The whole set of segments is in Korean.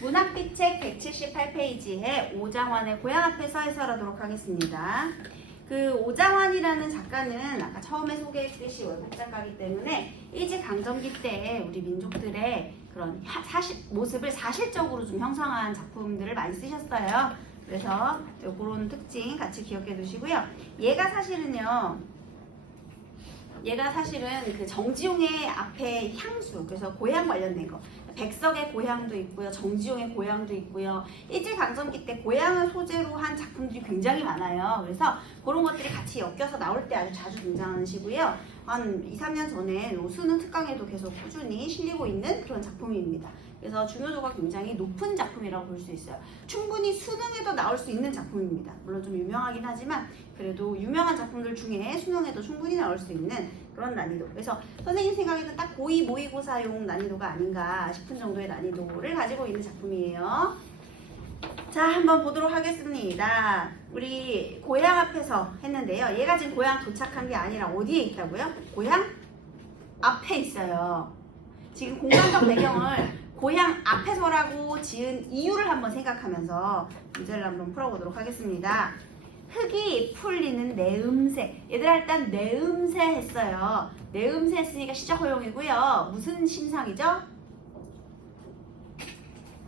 문학비 책 178페이지에 오장환의 고향 앞에서 해설하도록 하겠습니다. 그 오장환이라는 작가는 아까 처음에 소개했듯이 월북 작가이기 때문에 일제강점기 때 우리 민족들의 그런 모습을 사실적으로 좀 형성한 작품들을 많이 쓰셨어요. 그래서 그런 특징 같이 기억해 두시고요. 얘가 사실은 그 정지용의 앞에 향수, 그래서 고향 관련된 거. 백석의 고향도 있고요. 정지용의 고향도 있고요. 일제강점기 때 고향을 소재로 한 작품들이 굉장히 많아요. 그래서 그런 것들이 같이 엮여서 나올 때 아주 자주 등장하는 시고요. 한 2, 3년 전에 수능 특강에도 계속 꾸준히 실리고 있는 그런 작품입니다. 그래서 중요도가 굉장히 높은 작품이라고 볼 수 있어요. 충분히 수능에도 나올 수 있는 작품입니다. 물론 좀 유명하긴 하지만 그래도 유명한 작품들 중에 수능에도 충분히 나올 수 있는 그런 난이도. 그래서 선생님 생각에는 딱 고2 모의고사용 난이도가 아닌가 싶은 정도의 난이도를 가지고 있는 작품이에요. 자, 한번 보도록 하겠습니다. 우리 고향 앞에서 했는데요. 얘가 지금 고향 도착한 게 아니라 어디에 있다고요? 고향 앞에 있어요. 지금 공간적 배경을 고향 앞에서라고 지은 이유를 한번 생각하면서 문제를 한번 풀어보도록 하겠습니다. 흙이 풀리는 내음새. 얘들아 일단 내음새 했어요. 내음새 했으니까 시적 허용이고요. 무슨 심상이죠?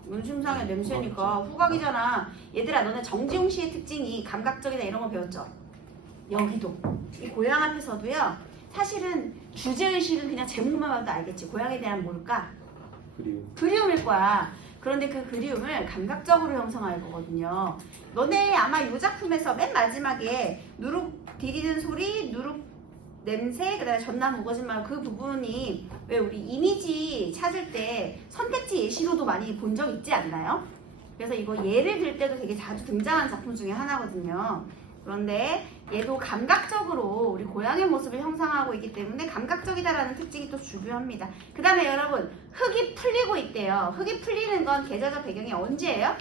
문심상의 냄새니까 후각이잖아. 얘들아 너네 정지용 씨의 특징이 감각적이다 이런 거 배웠죠? 여기도 이 고향 앞에서도요. 사실은 주제의식은 그냥 제목만 봐도 알겠지. 고향에 대한 뭘까? 그리움일 거야. 그런데 그 그리움을 감각적으로 형성할 거거든요. 너네 아마 이 작품에서 맨 마지막에 누룩 디디는 소리, 누룩 냄새, 그 다음에 전남 우거진 말 그 부분이 왜 우리 이미지 찾을 때 선택지 예시로도 많이 본 적 있지 않나요? 그래서 이거 예를 들 때도 되게 자주 등장하는 작품 중에 하나거든요. 그런데 얘도 감각적으로 우리 고향의 모습을 형성하고 있기 때문에 감각적이다라는 특징이 또 중요합니다. 그 다음에 여러분 흙이 풀리고 있대요. 흙이 풀리는 건 계절적 배경이 언제예요?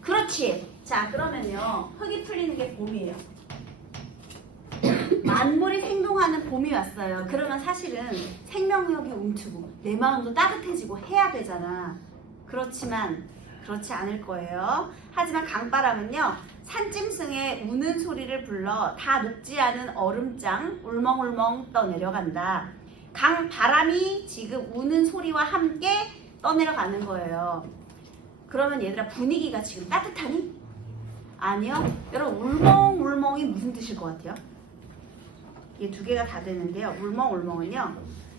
그렇지. 자 그러면요 흙이 풀리는 게 봄이에요. 만물이 생동하는 봄이 왔어요. 그러면 사실은 생명력이 움트고 내 마음도 따뜻해지고 해야 되잖아. 그렇지만 그렇지 않을 거예요. 하지만 강바람은요 산짐승의 우는 소리를 불러 다 녹지 않은 얼음장 울멍울멍 떠내려간다. 강바람이 지금 우는 소리와 함께 떠내려가는 거예요. 그러면 얘들아 분위기가 지금 따뜻하니? 아니요. 여러분 울멍울멍이 무슨 뜻일 것 같아요? 이게 두 개가 다 되는데요. 울멍울멍은요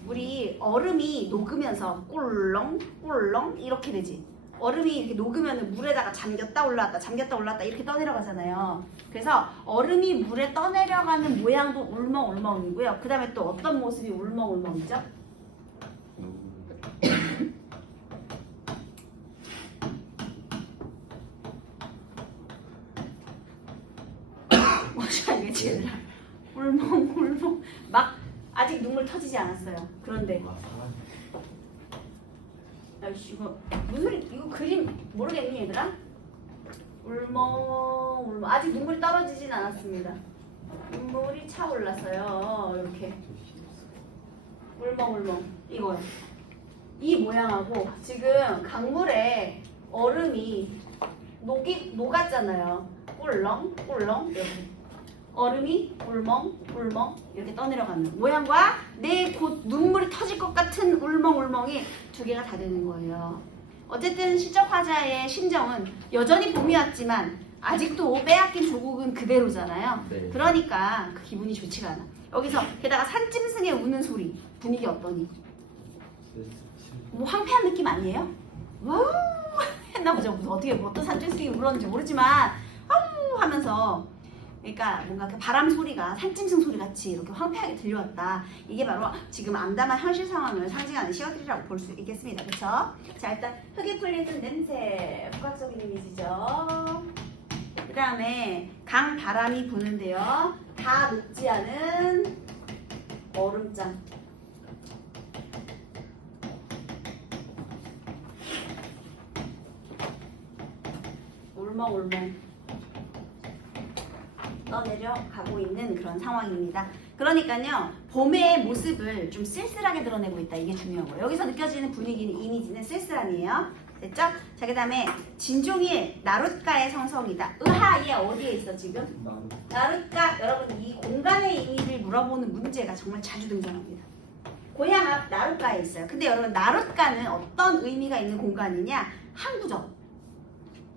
우리 얼음이 녹으면서 꿀렁 꿀렁 이렇게 되지. 얼음이 이렇게 녹으면 물에다가 잠겼다 올라왔다 이렇게 떠내려가잖아요. 그래서 얼음이 물에 떠내려가는 모양도 울멍울멍이고요. 그 다음에 또 어떤 모습이 울멍울멍이죠? 뭔지 알겠지? 울멍울멍 막 아직 눈물 터지지 않았어요. 그런데 이거 무슨 소리? 이거 그림 모르겠니 얘들아? 울멍울멍 아직 눈물이 떨어지진 않았습니다. 눈물이 차올랐어요. 이렇게 울멍울멍 이거요. 이 모양하고 지금 강물에 얼음이 녹았잖아요. 꿀렁 꿀렁 이렇게 얼음이 울멍울멍 이렇게 떠내려가는 모양과 내 곧 눈물이 터질 것 같은 울멍울멍이 두 개가 다 되는 거예요. 어쨌든 시적 화자의 심정은 여전히 봄이 왔지만 아직도 빼앗긴 조국은 그대로잖아요. 네. 그러니까 그 기분이 좋지가 않아. 여기서 게다가 산짐승의 우는 소리 분위기 어떠니? 뭐 황폐한 느낌 아니에요? 와우 했나 보죠. 어떻게 어떤 산짐승이 울었는지 모르지만 아우 하면서 그러니까 뭔가 그 바람 소리가 산짐승 소리 같이 이렇게 황폐하게 들려왔다. 이게 바로 지금 암담한 현실 상황을 상징하는 시각들이라고 볼 수 있겠습니다. 그렇죠? 자 일단 흙이 풀리는 냄새 부각적인 이미지죠. 그 다음에 강바람이 부는데요. 다 녹지 않은 얼음장. 울멍울멍 떠내려가고 있는 그런 상황입니다. 그러니까요 봄의 모습을 좀 쓸쓸하게 드러내고 있다. 이게 중요한 거예요. 여기서 느껴지는 분위기는 이미지는 쓸쓸함이에요. 됐죠? 자, 그 다음에 진종일 나룻가의 성성이다. 으하, 얘 어디에 있어 지금? 나룻가. 여러분 이 공간의 의미를 물어보는 문제가 정말 자주 등장합니다. 고향 앞 나룻가에 있어요. 근데 여러분 나룻가는 어떤 의미가 있는 공간이냐? 항구적.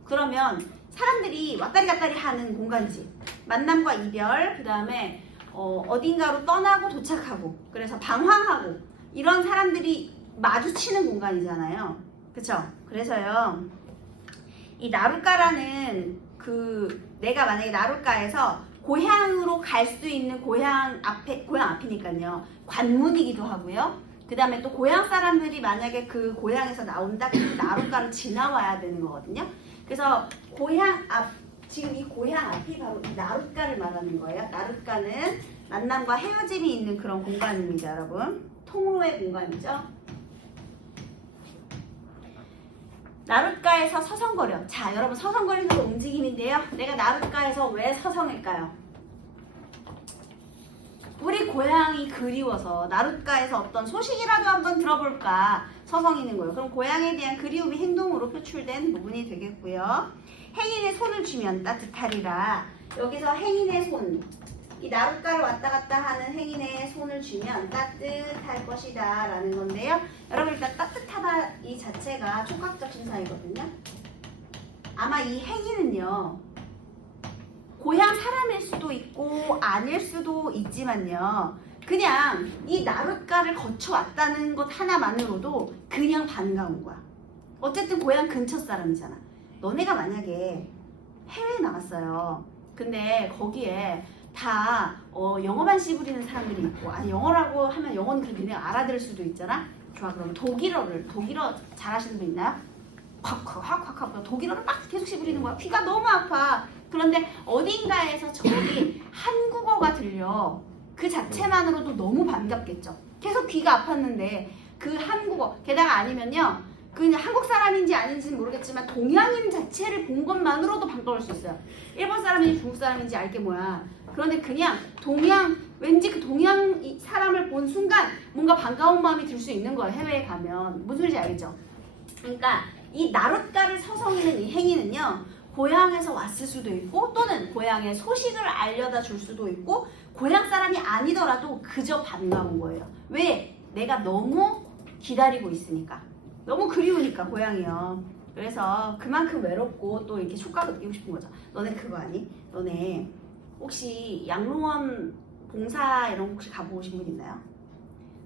그러면 사람들이 왔다리 갔다리 하는 공간이지. 만남과 이별, 그 다음에 어딘가로 떠나고 도착하고, 그래서 방황하고, 이런 사람들이 마주치는 공간이잖아요. 그쵸? 그래서요, 이 나룻가라는 내가 만약에 나룻가에서 고향으로 갈 수 있는 고향 앞이니까요. 관문이기도 하고요. 그 다음에 또 고향 사람들이 만약에 그 고향에서 나온다, 그 나룻가를 지나와야 되는 거거든요. 그래서 고향 앞, 지금 이 고향 앞이 바로 이 나룻가를 말하는 거예요. 나룻가는 만남과 헤어짐이 있는 그런 공간입니다, 여러분. 통로의 공간이죠. 나룻가에서 서성거려. 자, 여러분 서성거리는 움직임인데요. 내가 나룻가에서 왜 서성일까요? 우리 고향이 그리워서 나룻가에서 어떤 소식이라도 한번 들어볼까 서성이는 거예요. 그럼 고향에 대한 그리움이 행동으로 표출된 부분이 되겠고요. 행인의 손을 쥐면 따뜻하리라. 여기서 행인의 손, 이 나룻가를 왔다 갔다 하는 행인의 손을 쥐면 따뜻할 것이다 라는 건데요. 여러분 일단 따뜻하다 이 자체가 촉각적 신사이거든요. 아마 이 행인은요, 고향 사람일 수도 있고 아닐 수도 있지만요, 그냥 이 나룻가를 거쳐왔다는 것 하나만으로도 그냥 반가운 거야. 어쨌든 고향 근처 사람이잖아. 너네가 만약에 해외에 나갔어요. 근데 거기에 다 영어만 씨부리는 사람들이 있고, 아니 영어라고 하면 영어는 그래도 그냥 알아들을 수도 있잖아. 좋아, 그럼 독일어 잘하시는 분 있나요? 확 독일어를 막 계속 씨부리는 거야. 귀가 너무 아파. 그런데 어딘가에서 저기 한국어가 들려. 그 자체만으로도 너무 반갑겠죠. 계속 귀가 아팠는데 그 한국어, 게다가 아니면요, 그냥 한국 사람인지 아닌지는 모르겠지만 동양인 자체를 본 것만으로도 반가울 수 있어요. 일본 사람인지 중국 사람인지 알게 뭐야. 그런데 그냥 왠지 그 동양 사람을 본 순간 뭔가 반가운 마음이 들 수 있는 거예요. 해외에 가면. 무슨 소리인지 알겠죠? 그러니까 이 나룻가를 서성이는 이 행위는요, 고향에서 왔을 수도 있고, 또는 고향의 소식을 알려다 줄 수도 있고, 고향 사람이 아니더라도 그저 반가운 거예요. 왜? 내가 너무 기다리고 있으니까. 너무 그리우니까, 고향이요. 그래서 그만큼 외롭고 또 이렇게 촉각을 느끼고 싶은 거죠. 너네 그거 아니? 너네 혹시 양로원 봉사 이런 거 혹시 가보신 분 있나요?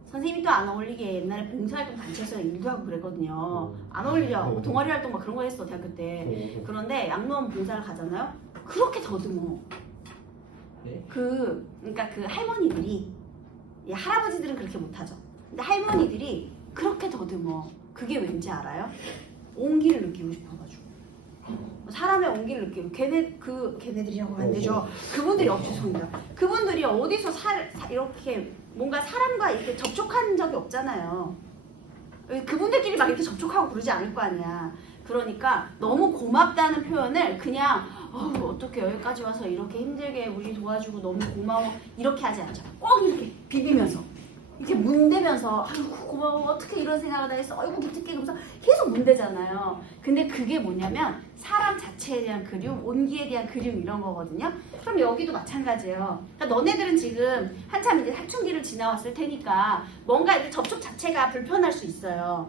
선생님이 또 안 어울리게 옛날에 봉사활동 단체에서 일도 하고 그랬거든요. 안 어울리죠? 동아리 활동 막 그런 거 했어, 대학교 때. 그런데 양로원 봉사를 가잖아요? 그렇게 더듬어. 네? 그러니까 그 할머니들이, 할아버지들은 그렇게 못하죠. 근데 할머니들이 그렇게 더듬어. 그게 왠지 알아요? 온기를 느끼고 싶어가지고. 사람의 온기를 느끼고, 걔네들이라고 하면 안 되죠. 그분들이, 죄송합니다. 그분들이 어디서 이렇게 뭔가 사람과 이렇게 접촉한 적이 없잖아요. 그분들끼리 막 이렇게 접촉하고 그러지 않을 거 아니야. 그러니까 너무 고맙다는 표현을 그냥 어떻게 여기까지 와서 이렇게 힘들게 우리 도와주고 너무 고마워 이렇게 하지 않죠. 꼭 이렇게 비비면서 이렇게 문대면서 아이고 고마워 어떻게 이런 생각을 다 했어 아이고 기특해 그러면서 계속 문대잖아요. 근데 그게 뭐냐면 사람 자체에 대한 그리움, 온기에 대한 그리움 이런 거거든요. 그럼 여기도 마찬가지예요. 그러니까 너네들은 지금 한참 이제 사춘기를 지나왔을 테니까 뭔가 이렇게 접촉 자체가 불편할 수 있어요.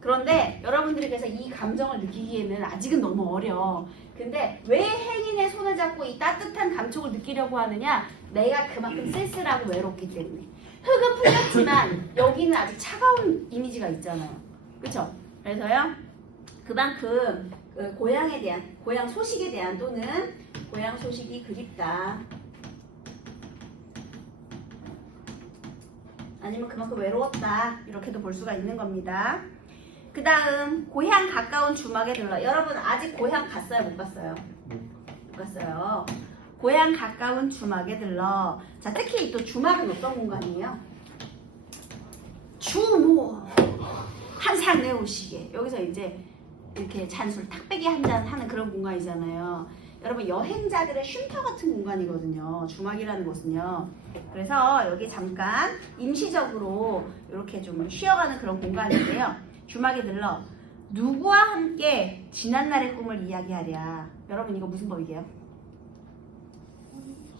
그런데 여러분들이 그래서 이 감정을 느끼기에는 아직은 너무 어려. 근데 왜 행인의 손을 잡고 이 따뜻한 감촉을 느끼려고 하느냐? 내가 그만큼 쓸쓸하고 외롭기 때문에. 흙은 풀렸지만 여기는 아직 차가운 이미지가 있잖아요. 그쵸? 그래서요, 그만큼 그 고향에 대한, 고향 소식에 대한 또는 고향 소식이 그립다. 아니면 그만큼 외로웠다. 이렇게도 볼 수가 있는 겁니다. 그 다음 고향 가까운 주막에 들러. 여러분 아직 고향 갔어요? 못 갔어요? 못 갔어요. 고향 가까운 주막에 들러. 자, 특히 또 주막은 어떤 공간이에요? 주모 한상 내오시게. 여기서 이제 이렇게 잔술 탁배기 한 잔 하는 그런 공간이잖아요. 여러분 여행자들의 쉼터 같은 공간이거든요. 주막이라는 곳은요. 그래서 여기 잠깐 임시적으로 이렇게 좀 쉬어가는 그런 공간인데요. 주막에 들러 누구와 함께 지난날의 꿈을 이야기하랴. 여러분 이거 무슨 법이게요?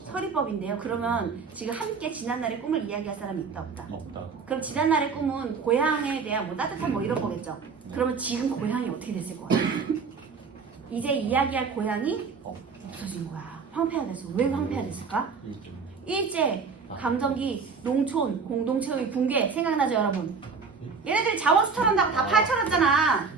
서리법인데요. 그러면 지금 함께 지난날의 꿈을 이야기할 사람이 있다 없다? 없다. 그럼 지난날의 꿈은 고향에 대한 뭐 따뜻한 뭐 이런 거겠죠. 그러면 지금 고향이 어떻게 됐을 거야? 이제 이야기할 고향이 없어진 거야. 황폐화됐어. 왜 황폐화됐을까? 일제 강점기 농촌 공동체의 붕괴 생각나죠 여러분? 얘네들이 자원 수탈한다고 다 파헤쳐놨잖아.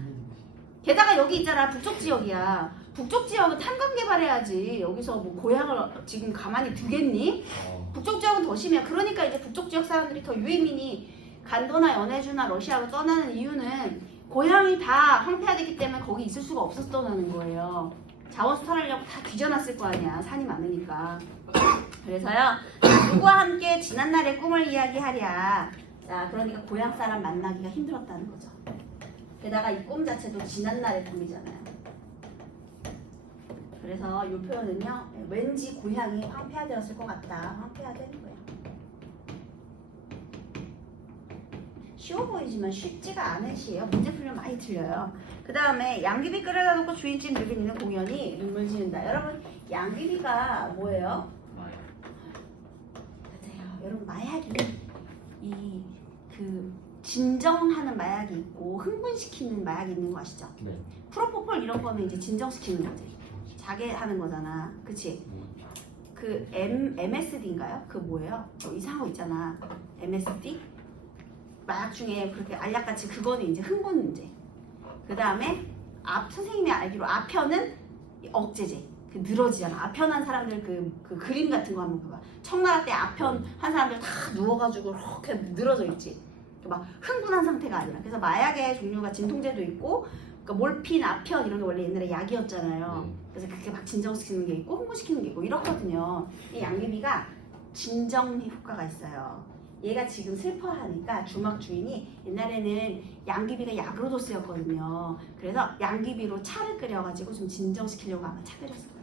게다가 여기 있잖아. 북쪽 지역이야. 북쪽 지역은 탄광 개발해야지. 여기서 뭐 고향을 지금 가만히 두겠니? 북쪽 지역은 더 심해. 그러니까 이제 북쪽 지역 사람들이 더 유해민이 간도나 연해주나 러시아로 떠나는 이유는 고향이 다 황폐화됐기 때문에 거기 있을 수가 없어서 떠나는 거예요. 자원 수탈하려고 다 뒤져놨을 거 아니야. 산이 많으니까. 그래서요. 누구와 함께 지난날의 꿈을 이야기하랴. 자, 그러니까 고향 사람 만나기가 힘들었다는 거죠. 게다가 이 꿈 자체도 지난날의 꿈이잖아요. 그래서 이 표현은요. 왠지 고향이 황폐화되었을 것 같다. 황폐화되는 거예요. 쉬워 보이지만 쉽지가 않은 시예요. 문제 풀면 많이 틀려요. 그 다음에 양귀비 끓여다 놓고 주인집 늙은이는 공연이 눈물 지는다. 여러분 양귀비가 뭐예요? 마약. 맞아요. 여러분 마약이 그 진정하는 마약이 있고 흥분시키는 마약이 있는 거 아시죠? 네. 프로포폴 이런 거는 이제 진정시키는 거지. 자게 하는 거잖아. 그치? 그 MSD인가요? 그 뭐예요? 이상한 거 있잖아. MSD? 마약 중에 그렇게 알약같이 그거는 이제 흥분 문제. 그 다음에 선생님이 알기로 아편은 억제제. 그 늘어지잖아. 아편한 사람들 그 그림 같은 거 한번 봐봐. 청나라 때 아편 한 사람들 다 누워가지고 이렇게 늘어져 있지. 막 흥분한 상태가 아니라. 그래서 마약의 종류가 진통제도 있고, 그러니까 몰핀, 아편 이런 게 원래 옛날에 약이었잖아요. 그래서 그게 막 진정시키는 게 있고 흥분시키는 게 있고 이렇거든요. 이 양귀비가 진정 효과가 있어요. 얘가 지금 슬퍼하니까 주막 주인이 옛날에는 양귀비가 약으로도 쓰였거든요. 그래서 양귀비로 차를 끓여가지고 좀 진정시키려고 아마 차 끓였을 거예요.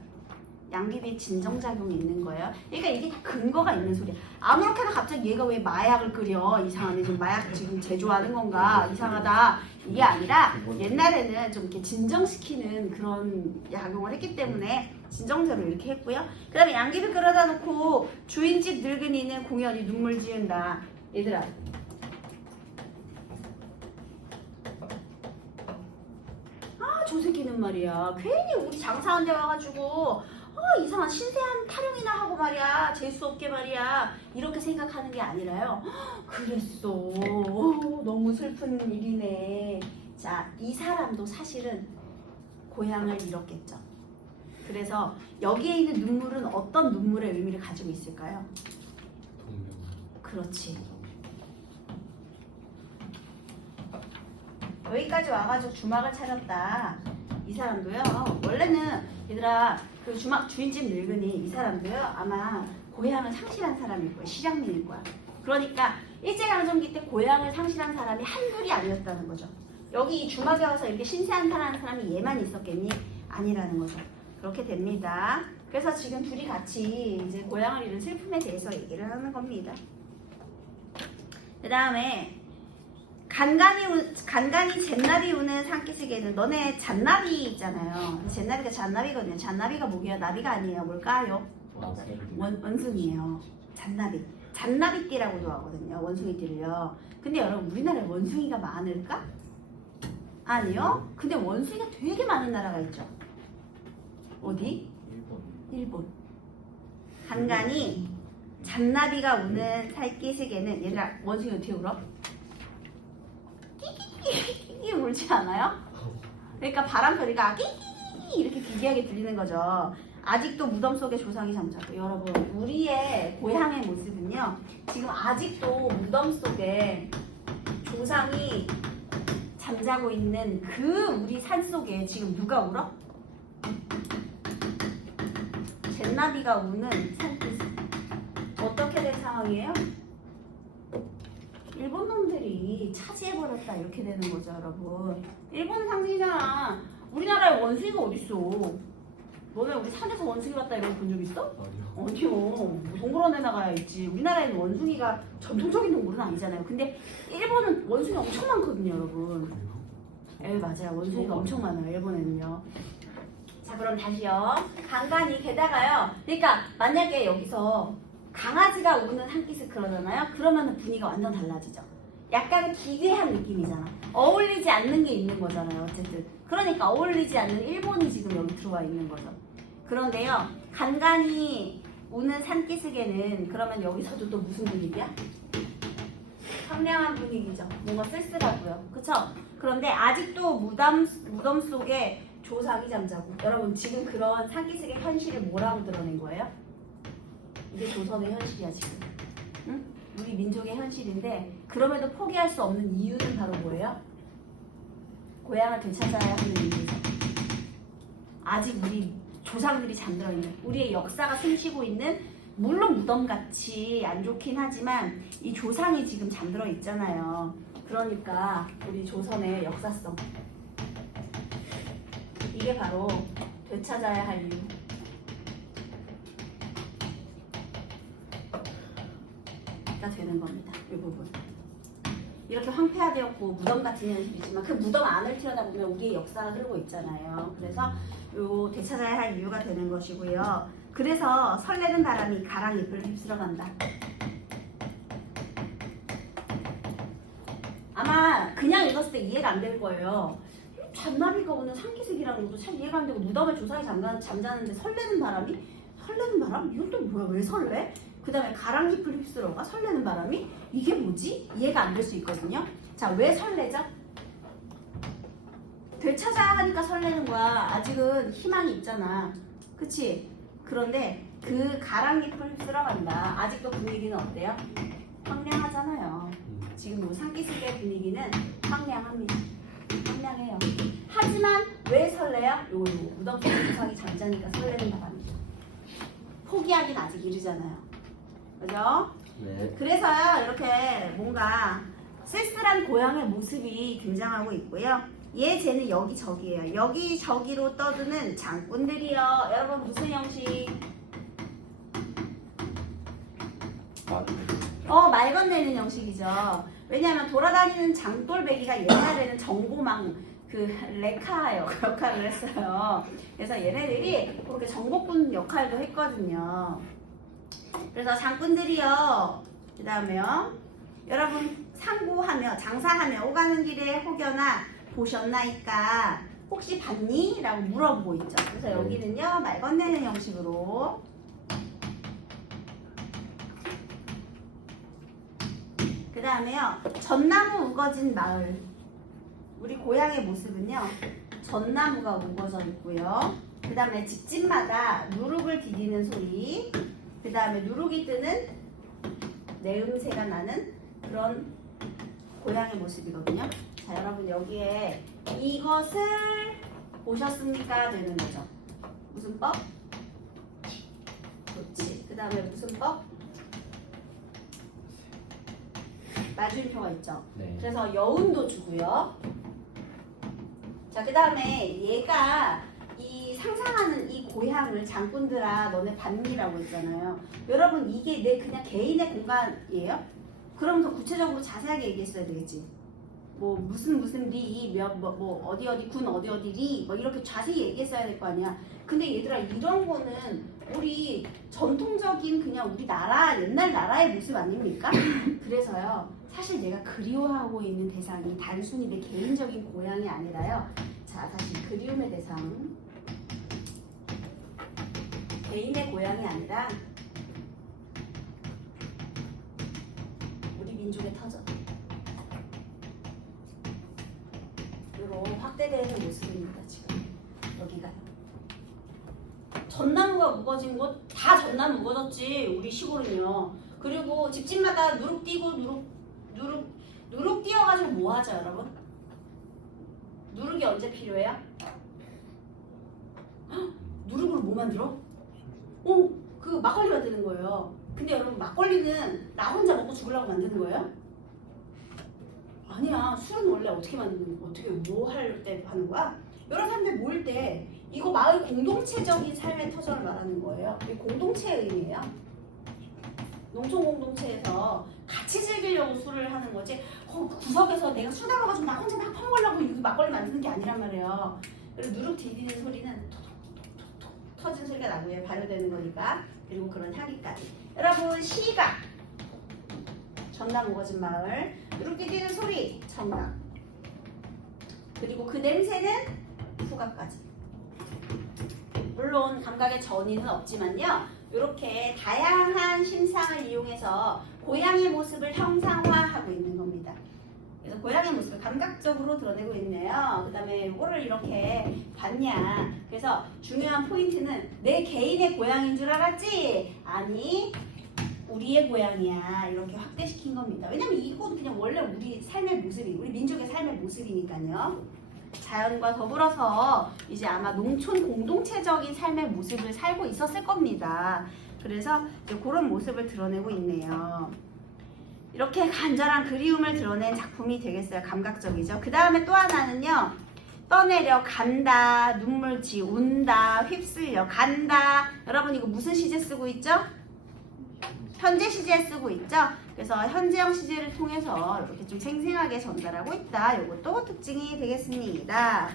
양귀비에 진정작용이 있는 거예요. 그러니까 이게 다 근거가 있는 소리야. 아무렇게나 갑자기 얘가 왜 마약을 끓여? 이상하네. 지금 마약 지금 제조하는 건가? 이상하다. 이게 아니라 옛날에는 좀 이렇게 진정시키는 그런 약용을 했기 때문에 진정제로 이렇게 했고요. 그 다음에 양귀비 끓여다 놓고 주인집 늙은이는 공연히 눈물 지은다. 얘들아. 저 새끼는 말이야. 괜히 우리 장사한 데 와가지고 이상한 신세한 타령이나 하고 말이야. 재수 없게 말이야. 이렇게 생각하는 게 아니라요. 그랬어. 너무 슬픈 일이네. 자, 이 사람도 사실은 고향을 잃었겠죠. 그래서 여기에 있는 눈물은 어떤 눈물의 의미를 가지고 있을까요? 동명. 그렇지. 여기까지 와가지고 주막을 차렸다. 이 사람도요. 원래는 얘들아 그 주막 주인집 늙은이 이 사람도요. 아마 고향을 상실한 사람일 거야. 실향민일 거야. 그러니까 일제강점기 때 고향을 상실한 사람이 한둘이 아니었다는 거죠. 여기 이 주막에 와서 이렇게 신세한탄하는 사람이 얘만 있었겠니? 아니라는 거죠. 그렇게 됩니다. 그래서 지금 둘이 같이 이제 고향을 잃은 슬픔에 대해서 얘기를 하는 겁니다. 그 다음에 간간히 잿나비 우는 산기슭에는 너네 잔나비 있잖아요. 잿나비가 잔나비거든요. 잔나비가 뭐게요? 나비가 아니에요. 뭘까요? 원숭이에요. 잔나비. 잔나비띠라고도 하거든요. 원숭이띠를요. 근데 여러분 우리나라에 원숭이가 많을까? 아니요. 근데 원숭이가 되게 많은 나라가 있죠. 어디? 일본. 간간히 잔나비가 우는 산기슭에는 얘들아 원숭이 어떻게 울어? 끼끼끼 울지 않아요? 그러니까 바람소리가 끼끼끼 이렇게 기괴하게 들리는 거죠. 아직도 무덤 속에 조상이 잠자고. 여러분 우리의 고향의 모습은요. 지금 아직도 무덤 속에 조상이 잠자고 있는 그 우리 산 속에 지금 누가 울어? 잿나비가 우는 산기슭. 어떻게 된 상황이에요? 일본 놈들이 차지해버렸다 이렇게 되는 거죠 여러분. 일본은 상징이잖아. 우리나라에 원숭이가 어딨어. 너네 우리 산에서 원숭이 봤다 이런 거 본 적 있어? 아니요. 어디요. 동물원에 나가야 있지. 우리나라에는 원숭이가 전통적인 동물은 아니잖아요. 근데 일본은 원숭이 엄청 많거든요 여러분. 맞아요. 원숭이가 엄청 많아요. 일본에는요. 자, 그럼 다시요. 간간이 게다가요. 그러니까 만약에 여기서 강아지가 우는 한기스 그러잖아요. 그러면 분위기가 완전 달라지죠. 약간 기괴한 느낌이잖아. 어울리지 않는 게 있는 거잖아요. 어쨌든. 그러니까 어울리지 않는 일본이 지금 여기 들어와 있는 거죠. 그런데요. 간간이 우는 산기슭에는 그러면 여기서도 또 무슨 분위기야? 상냥한 분위기죠. 뭔가 쓸쓸하고요. 그쵸? 그런데 아직도 무덤 속에 조상이 잠자고. 여러분 지금 그런 산기슭의 현실을 뭐라고 드러낸 거예요? 이게 조선의 현실이야 지금. 응? 우리 민족의 현실인데 그럼에도 포기할 수 없는 이유는 바로 뭐예요? 고향을 되찾아야 하는 이유죠. 아직 우리 조상들이 잠들어 있는 우리의 역사가 숨쉬고 있는 물론 무덤같이 안 좋긴 하지만 이 조상이 지금 잠들어 있잖아요. 그러니까 우리 조선의 역사성 이게 바로 되찾아야 할 이유. 가 되는 겁니다. 이 부분. 이렇게 황폐화되었고 무덤 같은 현실이지만 그 무덤 안을 들여다보면 우리의 역사가 흐르고 있잖아요. 그래서 요 되찾아야 할 이유가 되는 것이고요. 그래서 설레는 바람이 가랑잎을 휩쓸어 간다. 아마 그냥 읽었을 때 이해가 안 될 거예요. 잔나비가 오는 산기슭이라는 것도 참 이해가 안 되고 무덤에 조상이 잠자는데 설레는 바람이? 설레는 바람? 이건 또 뭐야? 왜 설레? 그 다음에 가랑잎을 휩쓸어가 설레는 바람이? 이게 뭐지? 이해가 안 될 수 있거든요. 자, 왜 설레죠? 되찾아야 하니까 설레는 거야. 아직은 희망이 있잖아. 그치? 그런데 그 가랑잎을 휩쓸어 간다. 아직도 분위기는 어때요? 황량하잖아요. 지금 산기슭의 분위기는 황량합니다. 황량해요. 하지만 왜 설레요? 요 무덤 속에 조상이 잠자니까 설레는 바람이죠. 포기하긴 아직 이르잖아요. 그죠? 네. 그래서요 이렇게 뭔가 쓸쓸한 고향의 모습이 등장하고 있고요. 쟤는 여기저기예요. 여기저기로 떠드는 장꾼들이요. 여러분 무슨 형식? 말 건네는 형식이죠. 왜냐하면 돌아다니는 장돌배기가 옛날에는 정보망 그 레카 역할을 했어요. 그래서 얘네들이 그렇게 정복군 역할도 했거든요. 그래서 장꾼들이요. 그 다음에요. 여러분 상고하며 장사하며 오가는 길에 혹여나 보셨나이까 혹시 봤니? 라고 물어보고 있죠. 그래서 여기는요. 말 건네는 형식으로 그 다음에요. 전나무 우거진 마을 우리 고향의 모습은요. 전나무가 우거져 있고요. 그 다음에 집집마다 누룩을 디디는 소리 그 다음에 누룩이 뜨는 내음새가 나는 그런 고향의 모습이거든요. 자, 여러분 여기에 이것을 보셨습니까? 되는 거죠. 무슨 법? 그렇지. 그 다음에 무슨 법? 맞춤표가 있죠. 네. 그래서 여운도 주고요. 자, 그 다음에 얘가 이 상상하는 이 고향을 장꾼들아 너네 봤니라고 했잖아요. 여러분 이게 내 그냥 개인의 공간이에요? 그럼 더 구체적으로 자세하게 얘기했어야 되겠지. 뭐 무슨 리, 뭐 어디 군 어디 리, 뭐 이렇게 자세히 얘기했어야 될 거 아니야. 근데 얘들아 이런 거는 우리 전통적인 그냥 우리 나라 옛날 나라의 모습 아닙니까? 그래서요 사실 내가 그리워하고 있는 대상이 단순히 내 개인적인 고향이 아니라요. 자 다시 그리움의 대상 개인의 고향이 아니라 우리 민족의 터전 이런 확대되는 모습입니다. 지금 여기가 전나무가 우거진 곳 다 전나무 우거졌지 우리 시골은요. 그리고 집집마다 누룩 띄고 누룩 띄어가지고 뭐 하죠 여러분? 누룩이 언제 필요해요? 헉, 누룩으로 뭐 만들어? 그 막걸리 만드는 거예요. 근데 여러분 막걸리는 나 혼자 먹고 죽으려고 만드는 거예요? 아니야. 술은 원래 어떻게 만드는 거? 어떻게 뭐 할 때 하는 거야? 여러 사람들 모일 때 이거 마을 공동체적인 삶의 터전을 말하는 거예요. 이게 공동체의 의미예요. 농촌 공동체에서 같이 즐기려고 술을 하는 거지 구석에서 내가 술 담아가지고 나 혼자 막 퍼먹으려고 이거 막걸리 만드는 게 아니란 말이에요. 그리고 누룩 디디는 소리는 톡톡톡톡 터진 소리가 나고요. 발효되는 거니까. 그리고 그런 향기까지. 여러분 시각 전남 우거진 마을 누룩 디디는 소리 정답. 그리고 그 냄새는 후각까지. 물론 감각의 전이는 없지만요. 이렇게 다양한 심상을 이용해서 고향의 모습을 형상화하고 있는 겁니다. 그래서 고향의 모습을 감각적으로 드러내고 있네요. 그 다음에 이거를 이렇게 봤냐. 그래서 중요한 포인트는 내 개인의 고향인 줄 알았지? 아니 우리의 고향이야. 이렇게 확대시킨 겁니다. 왜냐면 이건 그냥 원래 우리 삶의 모습이 우리 민족의 삶의 모습이니까요. 자연과 더불어서 이제 아마 농촌 공동체적인 삶의 모습을 살고 있었을 겁니다. 그래서 이제 그런 모습을 드러내고 있네요. 이렇게 간절한 그리움을 드러낸 작품이 되겠어요. 감각적이죠. 그 다음에 또 하나는요. 떠내려 간다, 눈물지, 운다, 휩쓸려 간다. 여러분 이거 무슨 시제 쓰고 있죠? 현재 시제 쓰고 있죠? 그래서 현재형 시제를 통해서 이렇게 좀 생생하게 전달하고 있다. 이것도 특징이 되겠습니다.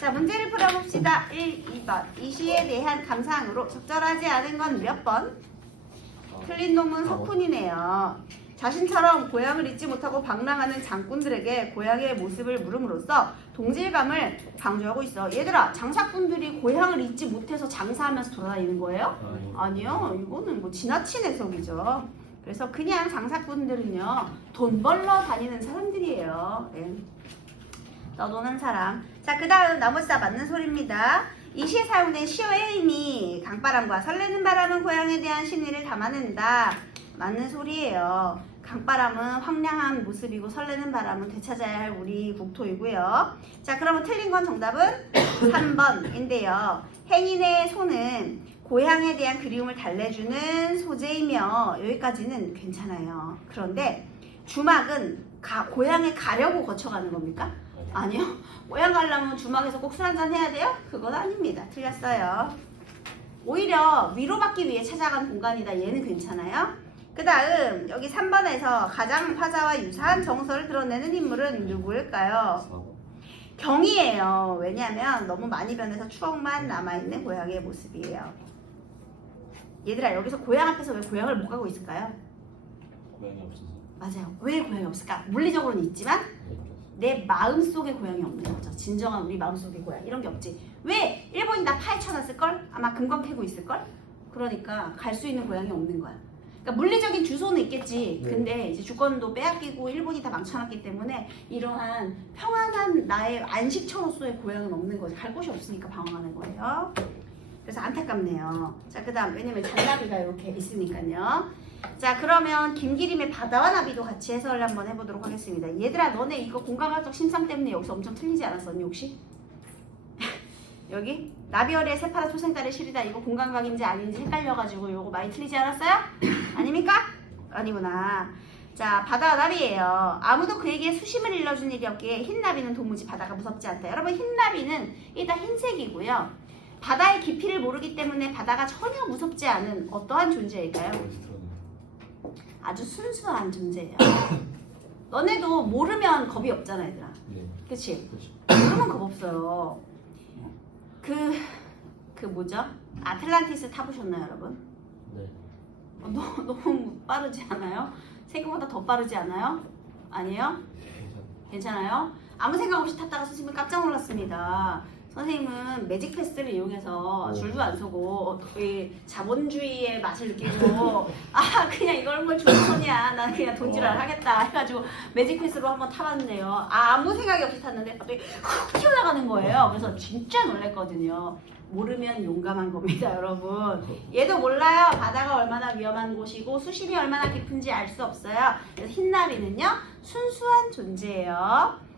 자, 문제를 풀어봅시다. 1, 2번. 이 시에 대한 감상으로 적절하지 않은 건 몇 번? 틀린 놈은 석훈이네요. 자신처럼 고향을 잊지 못하고 방랑하는 장꾼들에게 고향의 모습을 물음으로써 동질감을 강조하고 있어. 얘들아, 장사꾼들이 고향을 잊지 못해서 장사하면서 돌아다니는 거예요? 아니요. 이거는 뭐 지나친 해석이죠. 그래서 그냥 장사꾼들은요. 돈 벌러 다니는 사람들이에요. 네. 떠도는 사람. 자, 그 다음 나머지 다 맞는 소리입니다. 이 시에 사용된 시어의 의미, 강바람과 설레는 바람은 고향에 대한 심리를 담아낸다. 맞는 소리예요. 강바람은 황량한 모습이고 설레는 바람은 되찾아야 할 우리 국토이고요. 자, 그러면 틀린 건 정답은 3번인데요. 행인의 소는 고향에 대한 그리움을 달래주는 소재이며 여기까지는 괜찮아요. 그런데 주막은 고향에 가려고 거쳐가는 겁니까? 아니요. 고향 가려면 주막에서 꼭 술 한잔 해야 돼요? 그건 아닙니다. 틀렸어요. 오히려 위로받기 위해 찾아간 공간이다. 얘는 괜찮아요. 그 다음 여기 3번에서 가장 화자와 유사한 정서를 드러내는 인물은 누구일까요? 경이에요. 왜냐하면 너무 많이 변해서 추억만 남아있는 고향의 모습이에요. 얘들아, 여기서 고향 앞에서 왜 고향을 못 가고 있을까요? 고향이 없어서. 맞아요. 왜 고향이 없을까? 물리적으로는 있지만 내 마음속에 고향이 없는 거죠. 진정한 우리 마음속의 고향. 이런 게 없지. 왜? 일본이 나 파헤쳐놨을걸? 아마 금광 캐고 있을걸? 그러니까 갈 수 있는 고향이 없는 거야. 그러니까 물리적인 주소는 있겠지. 근데 이제 주권도 빼앗기고 일본이 다 망쳐놨기 때문에 이러한 평안한 나의 안식처로서의 고향은 없는 거지. 갈 곳이 없으니까 방황하는 거예요. 그래서 안타깝네요. 자, 그 다음 왜냐면 잔나비가 이렇게 있으니까요. 자, 그러면 김기림의 바다와 나비도 같이 해설을 한번 해보도록 하겠습니다. 얘들아, 너네 이거 공간학적 심상 때문에 여기서 엄청 틀리지 않았었니 혹시? 여기 나비어리의 새파란 초생달의 실이다. 이거 공간각인지 아닌지 헷갈려가지고 이거 많이 틀리지 않았어요? 아닙니까? 아니구나. 자, 바다와 나비예요. 아무도 그에게 수심을 일러준 일이 없기에 흰나비는 도무지 바다가 무섭지 않다. 여러분, 흰나비는 일단 흰색이고요. 바다의 깊이를 모르기 때문에 바다가 전혀 무섭지 않은 어떠한 존재일까요? 아주 순수한 존재예요. 너네도 모르면 겁이 없잖아, 얘들아. 네. 그치? 그렇죠. 모르면 겁 없어요. 그 뭐죠? 아틀란티스 타보셨나요, 여러분? 네. 너무 빠르지 않아요? 생각보다 더 빠르지 않아요? 아니에요? 괜찮아요? 아무 생각 없이 탔다가 선생님이 깜짝 놀랐습니다. 선생님은 매직 패스를 이용해서 줄도 안 서고 이 자본주의의 맛을 느끼고 그냥 이걸 뭘 주소냐, 난 그냥 돈질을 하겠다 해가지고 매직 패스로 한번 타봤는데요. 아무 생각이 없이 탔는데 갑자기 훅 튀어나가는 거예요. 그래서 진짜 놀랐거든요. 모르면 용감한 겁니다, 여러분. 얘도 몰라요. 바다가 얼마나 위험한 곳이고 수심이 얼마나 깊은지 알 수 없어요. 그래서 흰나비는요, 순수한 존재예요.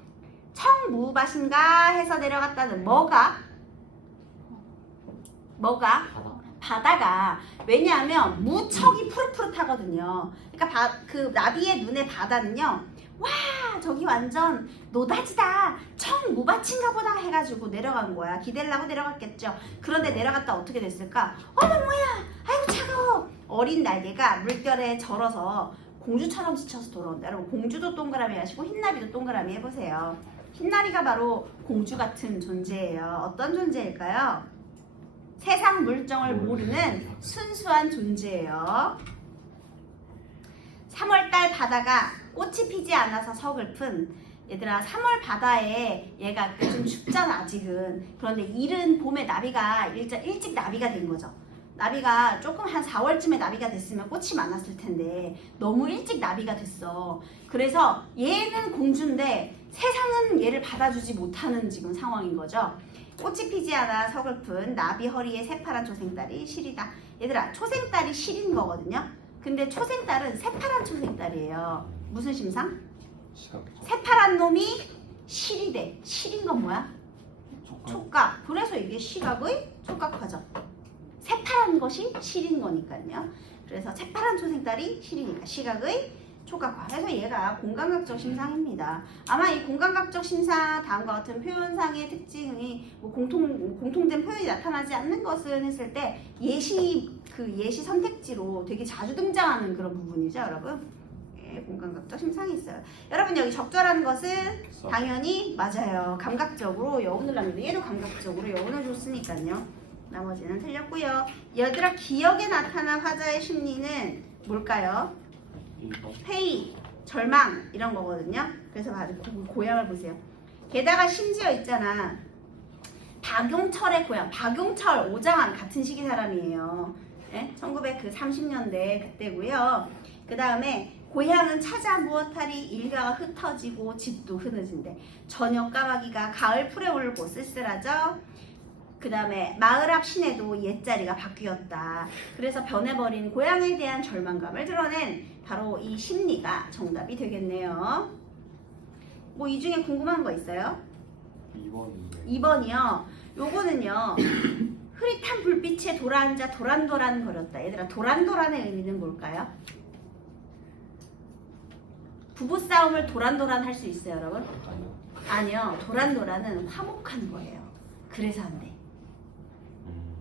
청무밭인가 해서 내려갔다는 뭐가? 바다가. 왜냐하면 무척이 푸릇푸릇하거든요. 그러니까 그 나비의 눈에 바다는요, 와, 저기 완전 노다지다, 청무밭인가 보다 해가지고 내려간 거야. 기대려고 내려갔겠죠. 그런데 내려갔다 어떻게 됐을까? 어머, 뭐야, 아이고 차가워, 어린 날개가 물결에 절어서 공주처럼 지쳐서 돌아온다. 여러분 공주도 동그라미 하시고 흰나비도 동그라미 해보세요. 흰나비가 바로 공주 같은 존재예요. 어떤 존재일까요? 세상 물정을 모르는 순수한 존재예요. 3월달 바다가 꽃이 피지 않아서 서글픈. 얘들아 3월 바다에 얘가 좀 춥잖아 아직은. 그런데 이른 봄에 나비가 일찍 나비가 된 거죠. 나비가 조금 한 4월쯤에 나비가 됐으면 꽃이 많았을 텐데 너무 일찍 나비가 됐어. 그래서 얘는 공주인데 세상은 얘를 받아주지 못하는 지금 상황인 거죠. 꽃이 피지 않아 서글픈 나비 허리에 새파란 초생딸이 시리다. 얘들아 초생딸이 시린 거거든요. 근데 초생딸은 새파란 초생딸이에요. 무슨 심상? 시각. 새파란 놈이 시리대. 시린 건 뭐야? 촉각. 촉각. 그래서 이게 시각의 촉각화죠. 새파란 것이 시린 거니까요. 그래서 새파란 초생딸이 시리니까 시각의 촉각화. 그래서 얘가 공감각적 심상입니다. 아마 이 공감각적 심상 다음과 같은 표현상의 특징이 뭐 공통된 표현이 나타나지 않는 것은 했을 때 예시 선택지로 되게 자주 등장하는 그런 부분이죠, 여러분. 예, 공감각적 심상이 있어요. 여러분 여기 적절한 것은 당연히 맞아요. 감각적으로 여운을 납니다. 얘도 감각적으로 여운을 줬으니까요. 나머지는 틀렸고요. 얘들아 기억에 나타난 화자의 심리는 뭘까요? 회의, 절망 이런 거거든요. 그래서 고향을 보세요. 게다가 심지어 있잖아. 박용철의 고향. 박용철, 오장환 같은 시기 사람이에요. 네? 1930년대 그때고요. 그 다음에 고향은 찾아 무엇하리 일가가 흩어지고 집도 흐느진대. 저녁 까마귀가 가을 풀에 울고 쓸쓸하죠. 그 다음에 마을 앞 시내도 옛자리가 바뀌었다. 그래서 변해버린 고향에 대한 절망감을 드러낸 바로 이 심리가 정답이 되겠네요. 뭐 이 중에 궁금한 거 있어요? 2번인데. 2번이요. 요거는요. 흐릿한 불빛에 돌아앉아 도란도란 거렸다. 얘들아 도란도란의 의미는 뭘까요? 부부싸움을 도란도란 할 수 있어요, 여러분? 아니요. 아니요. 도란도란은 화목한 거예요. 그래서 안 돼.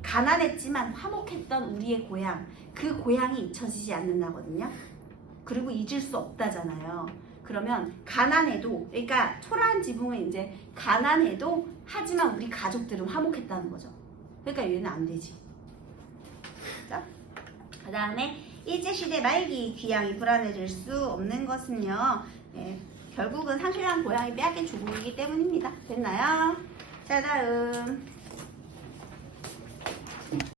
가난했지만 화목했던 우리의 고향, 그 고향이 잊혀지지 않는다거든요. 그리고 잊을 수 없다잖아요. 그러면 가난해도, 그러니까 초라한 지붕은 이제 가난해도 하지만 우리 가족들은 화목했다는 거죠. 그러니까 얘는 안 되지. 그 다음에 일제시대 말기 귀향이 불안해질 수 없는 것은요. 결국은 상실한 고향이 빼앗긴 주국이기 때문입니다. 됐나요? 자 다음